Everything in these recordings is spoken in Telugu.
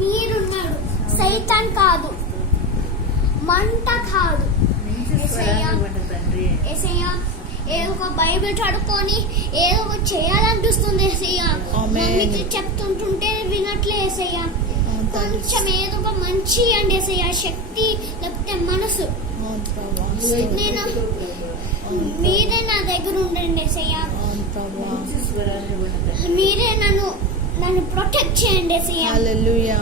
మీరున్నాడు, సైతాన్ కాదు, మంట కాదు. యేసయ్యా ఏదో ఒక బైబిల్ చదువుకొని ఏదో ఒక చేయాలనిపిస్తుంది యేసయ్యా. మమ్మీకి చెప్తుంటుంటే వినట్లే యేసయ్యా. కొంచెం ఏదో ఒక మంచి అండి యేసయ్యా, శక్తి లేకపోతే మనసు. నేను మీరే నా దగ్గర ఉండండి యేసయ్యా. మీరే నన్ను ప్రొటెక్ట్ చేయండి యేసయ్యా. హల్లెలూయా.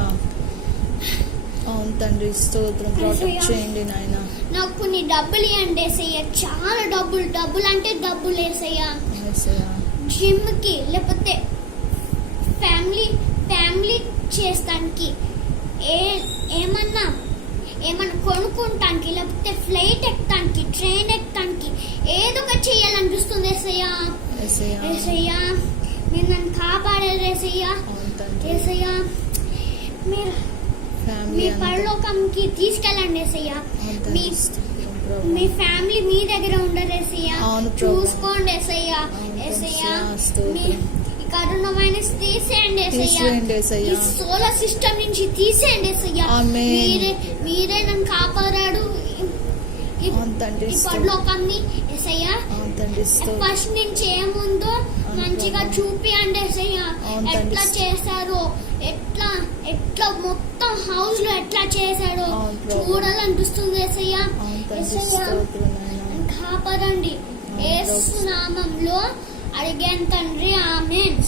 అవును తండ్రి, స్తోత్రం. ప్రొటెక్ట్ చేయండి నాయన. నాకు కొన్ని డబ్బులు ఇవ్వండి యేసయ్యా, చాలా డబ్బులు అంటే డబ్బులు యేసయ్యా. జిమ్ కి లేకపోతే ఫ్యామిలీ చేస్తానికి, ఏమన్నా కొనుక్కుంటానికి, లేకపోతే ఫ్లైట్ ఎక్కడానికి, ట్రైన్ ఎక్కడానికి ఏదో ఒక చేయాలనిపిస్తుంది యేసయ్యా. యేసయ్యా మీరు నన్ను కాపాడారు యేసయ్యా. యేసయ్యా మీరు మీ పరలోకంకి తీసుకెళ్ళండి యేసయ్యా. మీ ఫ్యామిలీ మీ దగ్గర ఉండరు యేసయ్యా. చూసుకోండి యేసయ్యా. యేసయ్యా ఈ కరోనా వైరస్ తీసేయండి యేసయ్యా. ఈ సోలార్ సిస్టమ్ నుంచి తీసేయండి యేసయ్యా. మీరే నన్ను కాపాడాడు ఈ పరలోకాన్ని యేసయ్యా. ఫస్ట్ నుంచి ఏముందో మంచిగా చూపియండి యేసయ్యా. ఎట్లా చేశారో, ఎట్లా మొత్తం హౌస్ లో ఎట్లా చేశాడో చూడాలనిపిస్తుంది యేసయ్యా. యేసయ్యా కాపాడండి. యేసు నామంలో అడిగాను తండ్రి, ఆమేన్.